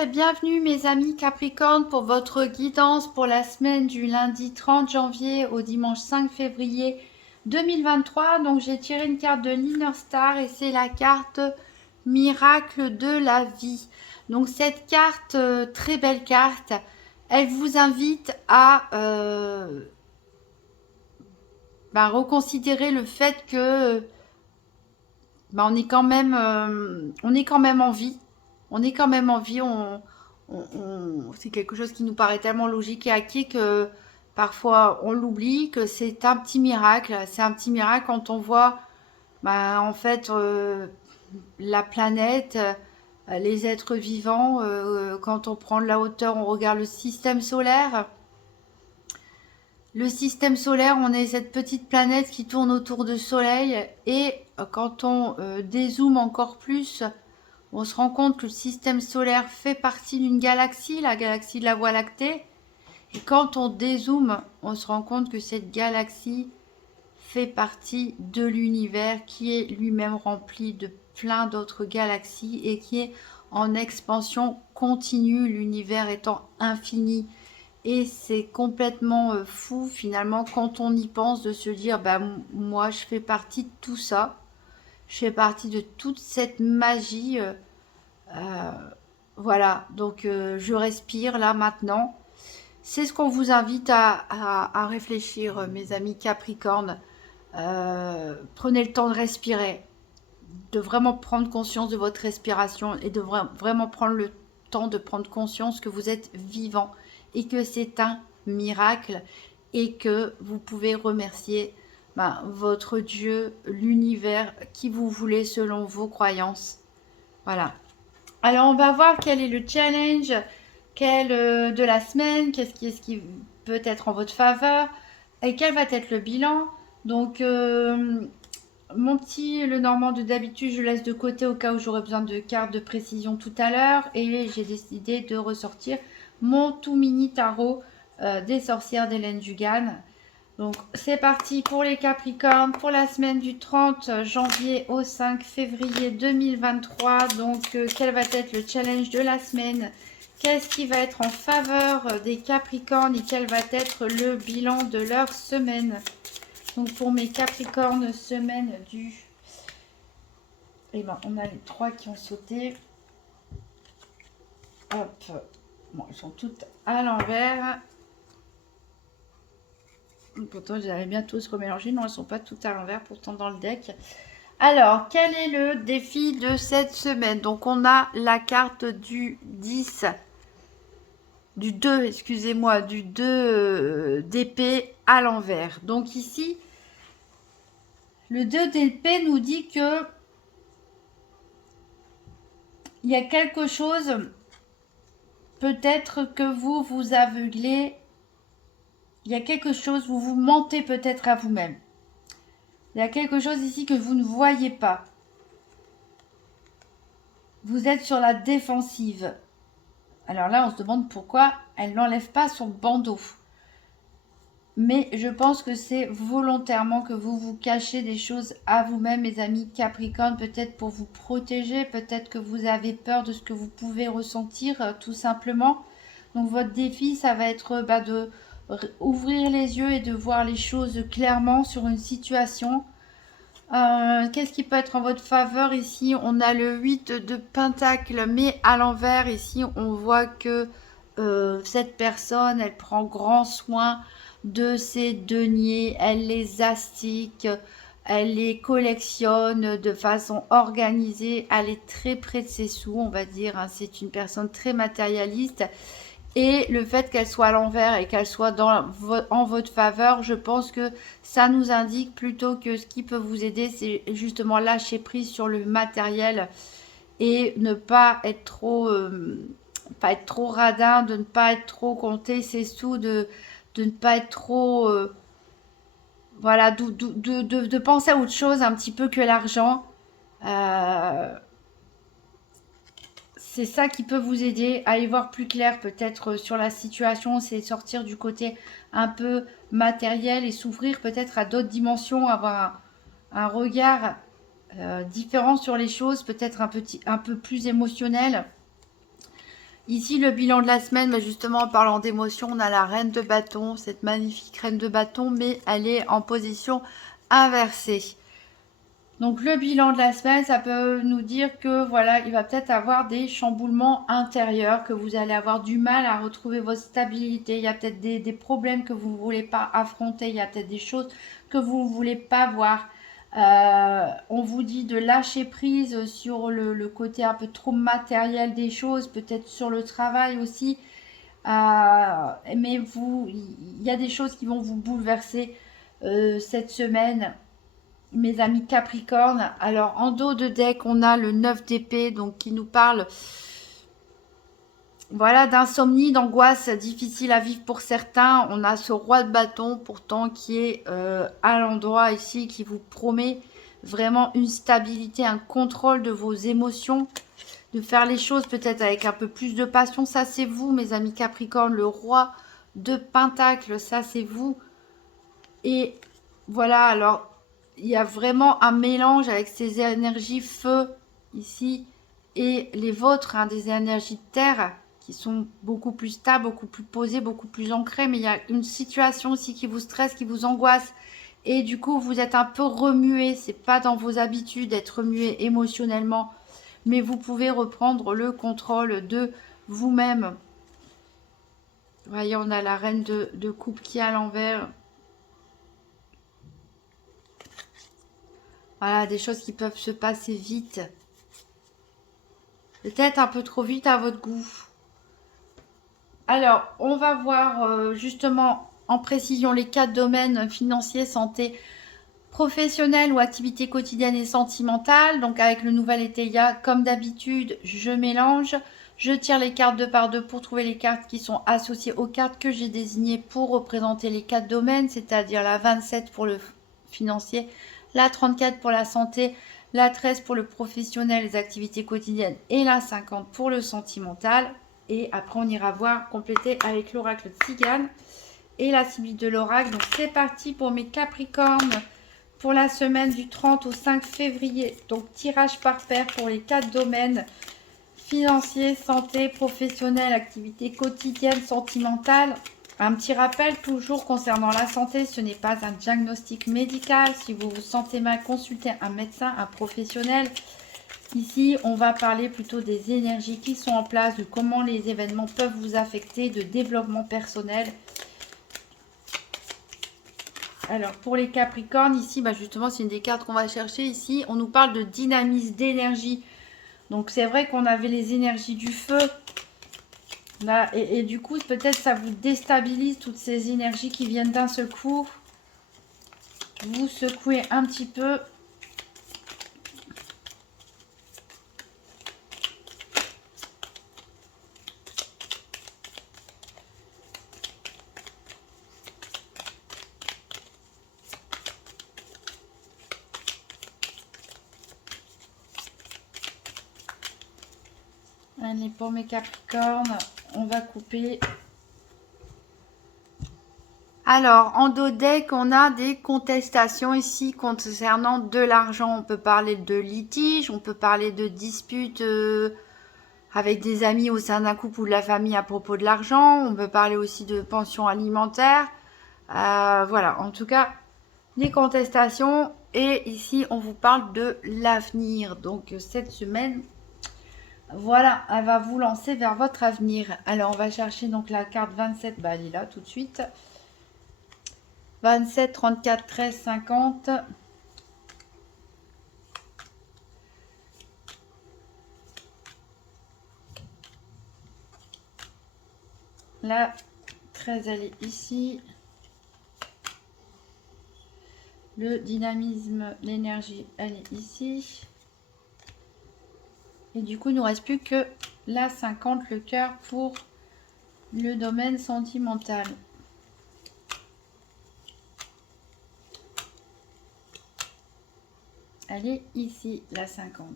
et bienvenue mes amis Capricorne pour votre guidance pour la semaine du lundi 30 janvier au dimanche 5 février 2023. Donc j'ai tiré une carte de l'Inner Star et c'est la carte Miracle de la vie. Donc cette carte, très belle carte, elle vous invite à reconsidérer le fait que on est quand même en vie. On est quand même en vie. C'est quelque chose qui nous paraît tellement logique et acquis que parfois on l'oublie, que c'est un petit miracle. C'est un petit miracle quand on voit en fait la planète, les êtres vivants. Quand on prend de la hauteur, on regarde le système solaire. Le système solaire, on est cette petite planète qui tourne autour du Soleil et quand on dézoome encore plus, on se rend compte que le système solaire fait partie d'une galaxie, la galaxie de la Voie lactée. Et quand on dézoome, on se rend compte que cette galaxie fait partie de l'univers qui est lui-même rempli de plein d'autres galaxies et qui est en expansion continue, l'univers étant infini. Et c'est complètement fou finalement quand on y pense de se dire moi je fais partie de tout ça, je fais partie de toute cette magie. Euh, voilà, donc je respire là maintenant. C'est ce qu'on vous invite à réfléchir, mes amis Capricorne. Prenez le temps de respirer, de vraiment prendre conscience de votre respiration et de vraiment prendre le temps de prendre conscience que vous êtes vivant et que c'est un miracle et que vous pouvez remercier votre Dieu, l'univers, qui vous voulez selon vos croyances. Voilà. Alors on va voir quel est le challenge de la semaine, qu'est-ce qui peut être en votre faveur et quel va être le bilan. Donc mon petit le normand de d'habitude je laisse de côté au cas où j'aurai besoin de cartes de précision tout à l'heure et j'ai décidé de ressortir mon tout mini tarot des sorcières d'Hélène Dugan. Donc c'est parti pour les Capricornes pour la semaine du 30 janvier au 5 février 2023. Donc quel va être le challenge de la semaine? Qu'est-ce qui va être en faveur des Capricornes et quel va être le bilan de leur semaine? Donc pour mes Capricornes, semaine du... Eh ben, on a les trois qui ont sauté. Hop. Bon, elles sont toutes à l'envers. Pourtant, j'allais bientôt se remélanger. Non, elles ne sont pas toutes à l'envers, pourtant dans le deck. Alors, quel est le défi de cette semaine? Donc, on a la carte du 10. Du 2, excusez-moi. Du 2 d'épée à l'envers. Donc, ici, le 2 d'épée nous dit que il y a quelque chose, peut-être que vous vous aveuglez. Il y a quelque chose, vous vous mentez peut-être à vous-même. Il y a quelque chose ici que vous ne voyez pas. Vous êtes sur la défensive. Alors là, on se demande pourquoi elle n'enlève pas son bandeau. Mais je pense que c'est volontairement que vous vous cachez des choses à vous-même, mes amis Capricorne, peut-être pour vous protéger, peut-être que vous avez peur de ce que vous pouvez ressentir, tout simplement. Donc votre défi, ça va être de ouvrir les yeux et de voir les choses clairement sur une situation. Qu'est-ce qui peut être en votre faveur? Ici, on a le 8 de Pentacle, mais à l'envers. Ici, on voit que cette personne, elle prend grand soin de ses deniers, elle les astique, elle les collectionne de façon organisée, elle est très près de ses sous, on va dire, hein. C'est une personne très matérialiste. Et le fait qu'elle soit à l'envers et qu'elle soit en votre faveur, je pense que ça nous indique plutôt que ce qui peut vous aider, c'est justement lâcher prise sur le matériel et ne pas être trop radin, de ne pas être trop compter ses sous, de ne pas être trop voilà, de penser à autre chose un petit peu que l'argent. Euh, c'est ça qui peut vous aider à y voir plus clair peut-être sur la situation, c'est sortir du côté un peu matériel et s'ouvrir peut-être à d'autres dimensions, avoir un regard différent sur les choses, peut-être un peu plus émotionnel. Ici, le bilan de la semaine, bah, justement, en parlant d'émotion, on a la reine de bâton, cette magnifique reine de bâton, mais elle est en position inversée. Donc le bilan de la semaine, ça peut nous dire que voilà, il va peut-être avoir des chamboulements intérieurs, que vous allez avoir du mal à retrouver votre stabilité. Il y a peut-être des problèmes que vous ne voulez pas affronter, il y a peut-être des choses que vous ne voulez pas voir. On vous dit de lâcher prise sur le côté un peu trop matériel des choses, peut-être sur le travail aussi. Mais il y a des choses qui vont vous bouleverser cette semaine, mes amis Capricorne. Alors en dos de deck, on a le 9 d'épée, donc qui nous parle, voilà, d'insomnie, d'angoisse difficile à vivre pour certains. On a ce roi de bâton pourtant qui est à l'endroit ici, qui vous promet vraiment une stabilité, un contrôle de vos émotions, de faire les choses peut-être avec un peu plus de passion. Ça c'est vous, mes amis Capricorne. Le roi de Pentacle, ça c'est vous. Et voilà, alors il y a vraiment un mélange avec ces énergies feu ici et les vôtres, hein, des énergies de terre qui sont beaucoup plus stables, beaucoup plus posées, beaucoup plus ancrées. Mais il y a une situation aussi qui vous stresse, qui vous angoisse. Et du coup, vous êtes un peu remué. C'est pas dans vos habitudes d'être remué émotionnellement. Mais vous pouvez reprendre le contrôle de vous-même. Vous voyez, on a la reine de coupe qui est à l'envers. Voilà, des choses qui peuvent se passer vite. Peut-être un peu trop vite à votre goût. Alors, on va voir justement en précision les 4 domaines financiers, santé, professionnel ou activité quotidienne et sentimentale. Donc avec le nouvel Étéia, comme d'habitude, je mélange. Je tire les cartes 2 par 2 pour trouver les cartes qui sont associées aux cartes que j'ai désignées pour représenter les 4 domaines, c'est-à-dire la 27 pour le financier, la 34 pour la santé, la 13 pour le professionnel, les activités quotidiennes et la 50 pour le sentimental. Et après, on ira voir compléter avec l'oracle de Tzigane et la cible de l'oracle. Donc, c'est parti pour mes Capricornes pour la semaine du 30 au 5 février. Donc, tirage par paire pour les 4 domaines financier, santé, professionnelle, activité quotidienne, sentimentale. Un petit rappel toujours concernant la santé, ce n'est pas un diagnostic médical. Si vous vous sentez mal, consultez un médecin, un professionnel. Ici, on va parler plutôt des énergies qui sont en place, de comment les événements peuvent vous affecter, de développement personnel. Alors, pour les Capricornes, ici, bah justement, c'est une des cartes qu'on va chercher ici. On nous parle de dynamisme, d'énergie. Donc, c'est vrai qu'on avait les énergies du feu. Là, et du coup, peut-être ça vous déstabilise, toutes ces énergies qui viennent d'un seul coup. Vous secouez un petit peu. Allez, pour mes Capricornes, on va couper. Alors, en dos deck, on a des contestations ici concernant de l'argent. On peut parler de litige, on peut parler de disputes avec des amis au sein d'un couple ou de la famille à propos de l'argent. On peut parler aussi de pension alimentaire. Voilà, en tout cas, des contestations. Et ici, on vous parle de l'avenir. Donc, cette semaine, voilà, elle va vous lancer vers votre avenir. Alors, on va chercher donc la carte 27. Bah, elle est là tout de suite. 27, 34, 13, 50. La 13, elle est ici. Le dynamisme, l'énergie, elle est ici. Et du coup, il ne nous reste plus que la 50, le cœur, pour le domaine sentimental. Elle est ici, la 50.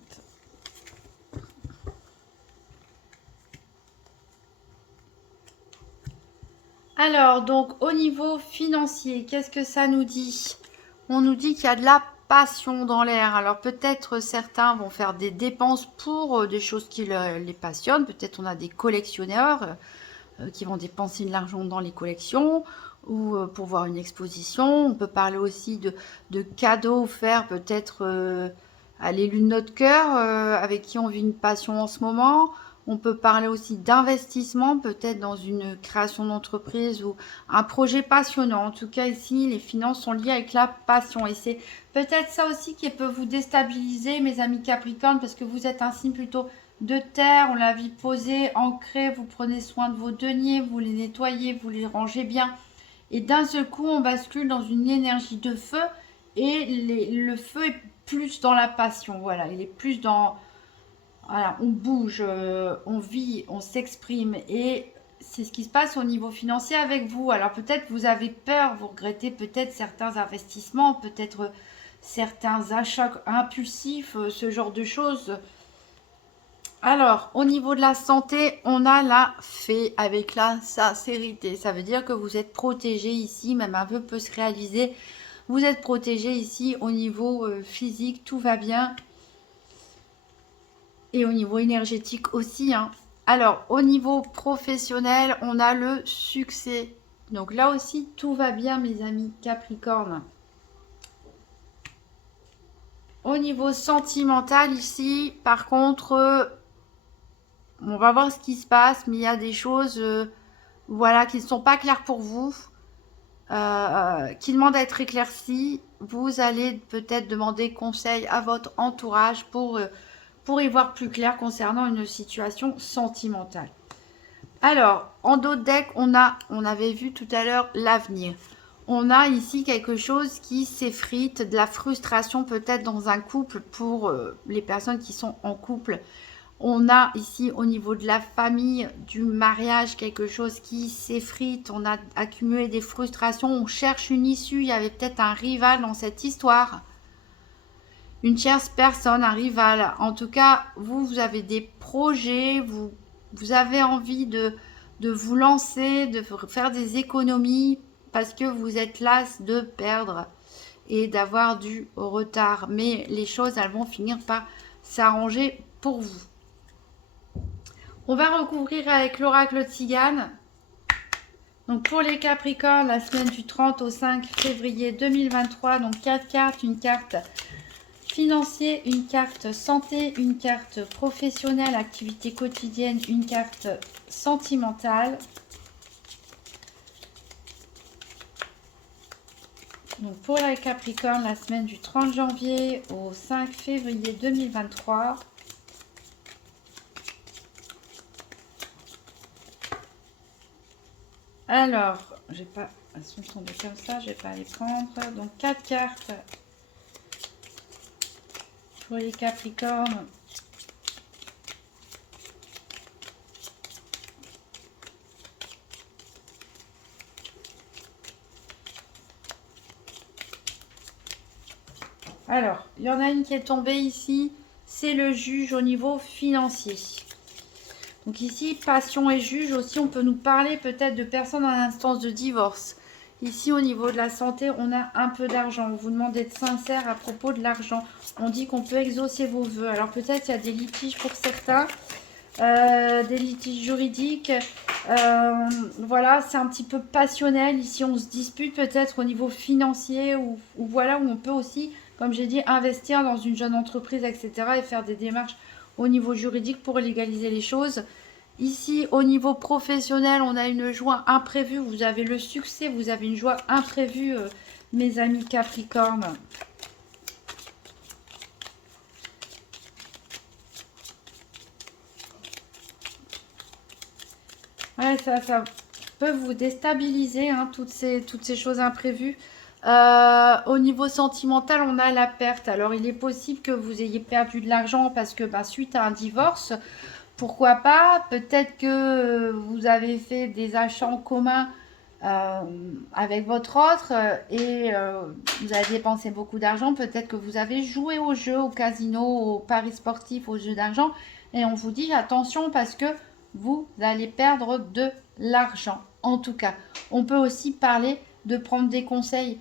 Alors, donc, au niveau financier, qu'est-ce que ça nous dit? On nous dit qu'il y a de la passion dans l'air. Alors peut-être certains vont faire des dépenses pour des choses qui les passionnent. Peut-être on a des collectionneurs qui vont dépenser de l'argent dans les collections ou pour voir une exposition. On peut parler aussi de cadeaux offerts peut-être à l'élu de notre cœur avec qui on vit une passion en ce moment. On peut parler aussi d'investissement, peut-être dans une création d'entreprise ou un projet passionnant. En tout cas, ici, les finances sont liées avec la passion. Et c'est peut-être ça aussi qui peut vous déstabiliser, mes amis Capricorne, parce que vous êtes un signe plutôt de terre, on la vie posée, ancrée, vous prenez soin de vos deniers, vous les nettoyez, vous les rangez bien. Et d'un seul coup, on bascule dans une énergie de feu et le feu est plus dans la passion. Voilà, il est plus dans... Voilà, on bouge, on vit, on s'exprime et c'est ce qui se passe au niveau financier avec vous. Alors peut-être vous avez peur, vous regrettez peut-être certains investissements, peut-être certains achats impulsifs, ce genre de choses. Alors, au niveau de la santé, on a la fée avec la sincérité. Ça veut dire que vous êtes protégé ici, même un vœu peut se réaliser. Vous êtes protégé ici au niveau physique, tout va bien. Et au niveau énergétique aussi, hein. Alors, au niveau professionnel, on a le succès. Donc là aussi, tout va bien, mes amis Capricorne. Au niveau sentimental, ici, par contre, on va voir ce qui se passe, mais il y a des choses voilà, qui ne sont pas claires pour vous, qui demandent à être éclaircies. Vous allez peut-être demander conseil à votre entourage pour y voir plus clair concernant une situation sentimentale. Alors, en d'autres decks, on avait vu tout à l'heure l'avenir. On a ici quelque chose qui s'effrite, de la frustration peut-être dans un couple pour les personnes qui sont en couple. On a ici au niveau de la famille, du mariage, quelque chose qui s'effrite. On a accumulé des frustrations, on cherche une issue. Il y avait peut-être un rival dans cette histoire. Une tierce personne, un rival. En tout cas, vous avez des projets, vous avez envie de vous lancer, de faire des économies parce que vous êtes las de perdre et d'avoir du retard. Mais les choses, elles vont finir par s'arranger pour vous. On va recouvrir avec l'oracle Tzigane. Donc pour les Capricornes, la semaine du 30 au 5 février 2023, donc 4 cartes, une carte financière, une carte santé, une carte professionnelle, activité quotidienne, une carte sentimentale. Donc pour les Capricornes, la semaine du 30 janvier au 5 février 2023. Alors, j'ai pas, elles sont tombées comme ça, je vais pas les prendre. Donc 4 cartes pour les Capricornes. Alors, il y en a une qui est tombée ici, c'est le juge au niveau financier. Donc ici, passion et juge aussi, on peut nous parler peut-être de personnes en instance de divorce. Ici, au niveau de la santé, on a un peu d'argent. On vous demande d'être sincère à propos de l'argent. On dit qu'on peut exaucer vos vœux. Alors peut-être il y a des litiges pour certains, des litiges juridiques. Voilà, c'est un petit peu passionnel. Ici, on se dispute peut-être au niveau financier ou voilà, où on peut aussi, comme j'ai dit, investir dans une jeune entreprise, etc. et faire des démarches au niveau juridique pour légaliser les choses. Ici, au niveau professionnel, on a une joie imprévue. Vous avez le succès, vous avez une joie imprévue, mes amis Capricorne. Ouais, ça peut vous déstabiliser, hein, toutes ces choses imprévues. Au niveau sentimental, on a la perte. Alors, il est possible que vous ayez perdu de l'argent parce que suite à un divorce, pourquoi pas, peut-être que vous avez fait des achats en commun avec votre autre et vous avez dépensé beaucoup d'argent. Peut-être que vous avez joué au jeu, au casino, au paris sportif, aux jeux d'argent. Et on vous dit attention parce que vous allez perdre de l'argent. En tout cas, on peut aussi parler de prendre des conseils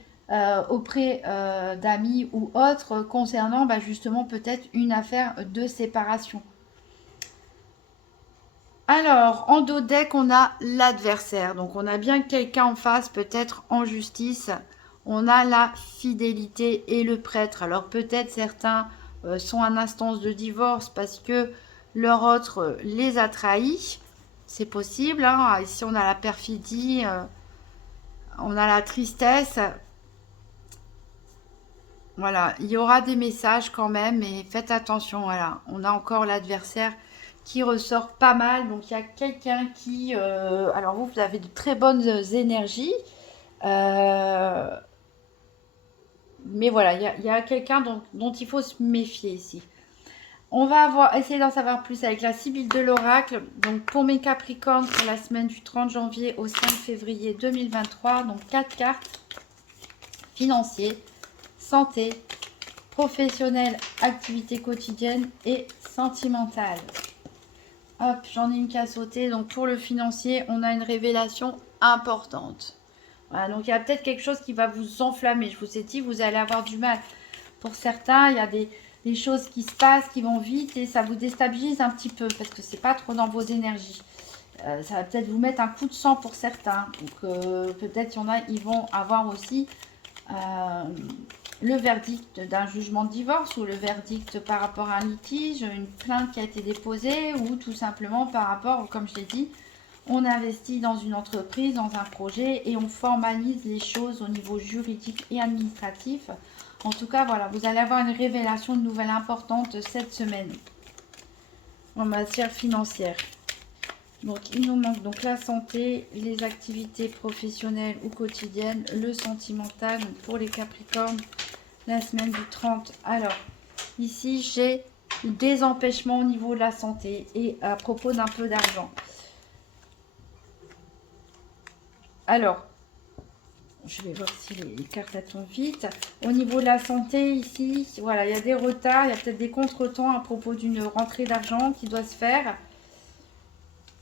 auprès d'amis ou autres concernant justement peut-être une affaire de séparation. Alors, en dos deck, on a l'adversaire. Donc, on a bien quelqu'un en face, peut-être en justice. On a la fidélité et le prêtre. Alors, peut-être certains sont en instance de divorce parce que leur autre les a trahis. C'est possible. Hein. Ici, on a la perfidie, on a la tristesse. Voilà, il y aura des messages quand même, mais faites attention. Voilà, on a encore l'adversaire qui ressort pas mal. Donc il y a quelqu'un qui... alors vous avez de très bonnes énergies. Mais voilà, il y a quelqu'un dont il faut se méfier ici. On va essayer d'en savoir plus avec la Sibylle de l'Oracle. Donc pour mes Capricornes, pour la semaine du 30 janvier au 5 février 2023. Donc 4 cartes. Financier, santé, professionnel, activité quotidienne et sentimentale. Hop, j'en ai une qui a sauté. Donc pour le financier, on a une révélation importante. Voilà, donc il y a peut-être quelque chose qui va vous enflammer. Je vous ai dit, vous allez avoir du mal. Pour certains, il y a des choses qui se passent, qui vont vite et ça vous déstabilise un petit peu parce que c'est pas trop dans vos énergies. Ça va peut-être vous mettre un coup de sang pour certains. Donc peut-être il y en a, ils vont avoir aussi le verdict d'un jugement de divorce ou le verdict par rapport à un litige, une plainte qui a été déposée ou tout simplement par rapport, comme je l'ai dit, on investit dans une entreprise, dans un projet et on formalise les choses au niveau juridique et administratif. En tout cas, voilà, vous allez avoir une révélation de nouvelles importantes cette semaine en matière financière. Donc, il nous manque donc la santé, les activités professionnelles ou quotidiennes, le sentimental. Donc pour les Capricornes, la semaine du 30. Alors, ici, j'ai des empêchements au niveau de la santé et à propos d'un peu d'argent. Alors, je vais voir si les cartes attendent vite. Au niveau de la santé, ici, voilà, il y a des retards, il y a peut-être des contretemps à propos d'une rentrée d'argent qui doit se faire.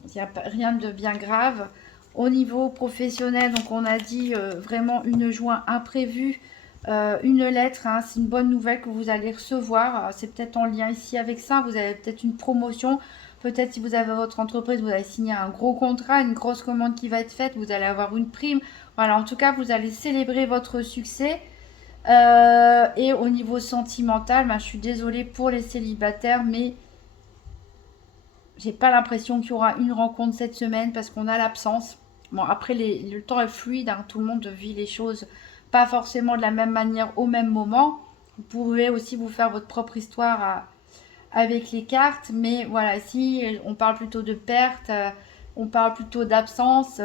Il n'y a rien de bien grave. Au niveau professionnel, donc on a dit vraiment une joie imprévue, une lettre, hein, c'est une bonne nouvelle que vous allez recevoir. C'est peut-être en lien ici avec ça. Vous avez peut-être une promotion. Peut-être si vous avez votre entreprise, vous allez signer un gros contrat, une grosse commande qui va être faite. Vous allez avoir une prime. Voilà, en tout cas, vous allez célébrer votre succès. Et au niveau sentimental, je suis désolée pour les célibataires, mais j'ai pas l'impression qu'il y aura une rencontre cette semaine parce qu'on a l'absence. Bon, après, le temps est fluide, hein, tout le monde vit les choses pas forcément de la même manière au même moment. Vous pouvez aussi vous faire votre propre histoire avec les cartes, mais voilà, ici, on parle plutôt de perte, on parle plutôt d'absence.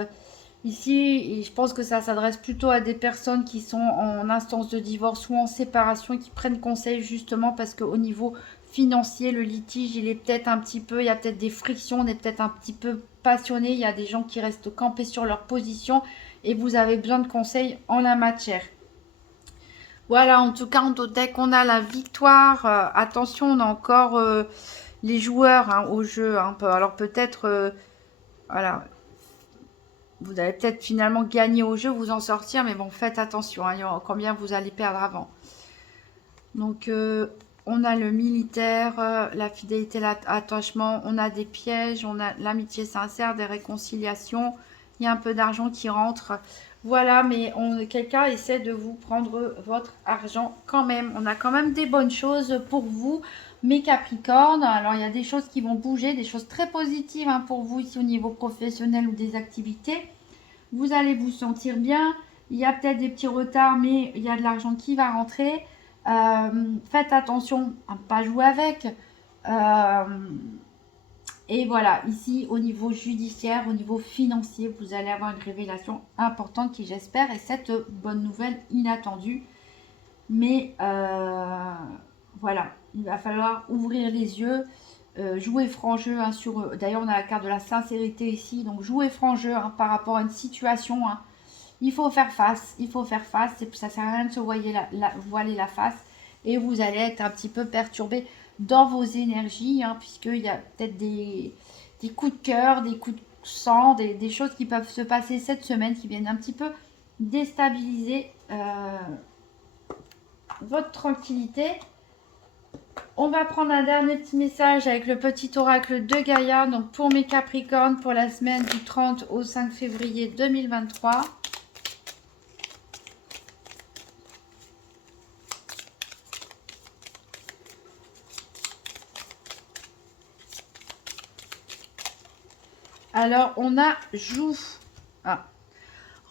Ici, je pense que ça s'adresse plutôt à des personnes qui sont en instance de divorce ou en séparation et qui prennent conseil justement parce qu'au niveau financier, le litige, il est peut-être un petit peu, il y a peut-être des frictions, on est peut-être un petit peu passionné, il y a des gens qui restent campés sur leur position et vous avez besoin de conseils en la matière. Voilà, en tout cas, dès qu'on a la victoire, attention, on a encore les joueurs hein, au jeu. Hein, alors peut-être, voilà, vous allez peut-être finalement gagner au jeu, vous en sortir, mais bon, faites attention, hein, combien vous allez perdre avant. Donc, on a le militaire, la fidélité, l'attachement, on a des pièges, on a l'amitié sincère, des réconciliations, il y a un peu d'argent qui rentre. Voilà, mais quelqu'un essaie de vous prendre votre argent quand même. On a quand même des bonnes choses pour vous, mes Capricornes. Alors, il y a des choses qui vont bouger, des choses très positives hein, pour vous ici au niveau professionnel ou des activités. Vous allez vous sentir bien. Il y a peut-être des petits retards, mais il y a de l'argent qui va rentrer. Faites attention à ne pas jouer avec. Et voilà, ici au niveau judiciaire, au niveau financier, vous allez avoir une révélation importante qui j'espère est cette bonne nouvelle inattendue. Mais voilà, il va falloir ouvrir les yeux, jouer franc jeu. Hein, d'ailleurs, on a la carte de la sincérité ici, donc jouer franc jeu hein, par rapport à une situation. Hein. Il faut faire face, ça sert à rien de se voiler la face et vous allez être un petit peu perturbé dans vos énergies, hein, puisqu'il y a peut-être des coups de cœur, des coups de sang, des choses qui peuvent se passer cette semaine qui viennent un petit peu déstabiliser votre tranquillité. On va prendre un dernier petit message avec le petit oracle de Gaïa. Donc pour mes Capricornes, pour la semaine du 30 au 5 février 2023. Alors, on a joue. Ah.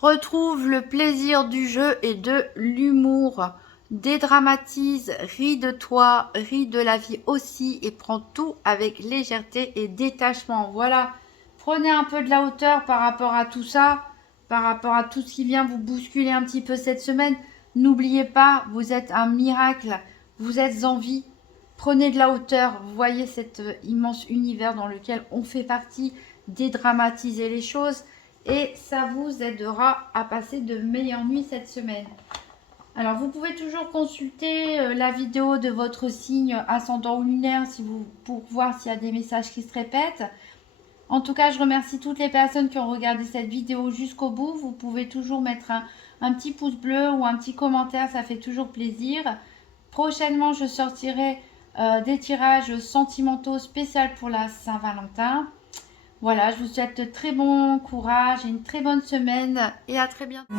Retrouve le plaisir du jeu et de l'humour. Dédramatise, ris de toi, ris de la vie aussi et prends tout avec légèreté et détachement. Voilà, prenez un peu de la hauteur par rapport à tout ça, par rapport à tout ce qui vient vous bousculer un petit peu cette semaine. N'oubliez pas, vous êtes un miracle, vous êtes en vie. Prenez de la hauteur, voyez cet immense univers dans lequel on fait partie, dédramatiser les choses et ça vous aidera à passer de meilleures nuits cette semaine. Alors, vous pouvez toujours consulter la vidéo de votre signe ascendant ou lunaire pour voir s'il y a des messages qui se répètent. En tout cas, je remercie toutes les personnes qui ont regardé cette vidéo jusqu'au bout. Vous pouvez toujours mettre un petit pouce bleu ou un petit commentaire, ça fait toujours plaisir. Prochainement, je sortirai des tirages sentimentaux spéciaux pour la Saint-Valentin. Voilà, je vous souhaite de très bon courage et une très bonne semaine et à très bientôt.